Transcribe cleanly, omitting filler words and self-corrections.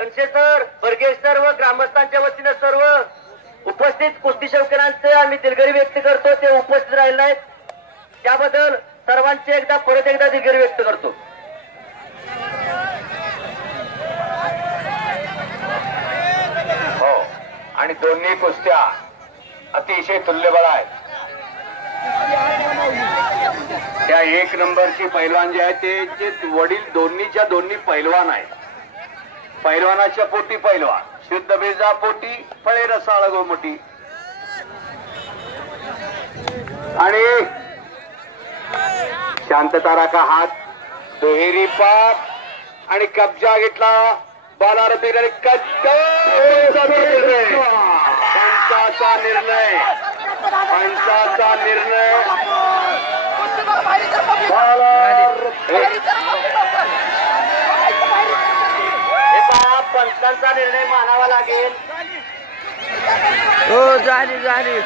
कणसे sir, Barge sir व ग्रामस्थांच्या वतीनं सर्व उपस्थित कुस्ती शौकीनांचे आम्ही दिलगिरी व्यक्त करतो. ते उपस्थित राहिले आहेत त्याबद्दल सर्वांचे परत एकदा दिलगिरी व्यक्त करतो. हो, आणि दोन्ही कुस्त्या अतिशय तुल्यबळ आहेत. त्या 1 नंबरची पैलवान जे आहे ते वडील दोन्हीच्या दोन्ही पैलवान आहेत. पैलवानाच्या पोटी पैलवान, शुद्ध बेजा पोटी फळे रसाळ गोमटी. आणि शांतता राखा, हात दुहेरी पाप आणि कब्जा घेतला बालार बिगर. पंचाचा निर्णय, पंचाचा निर्णय. पंचांचा निर्णय मानावा लागेल. हो, झाली झाली.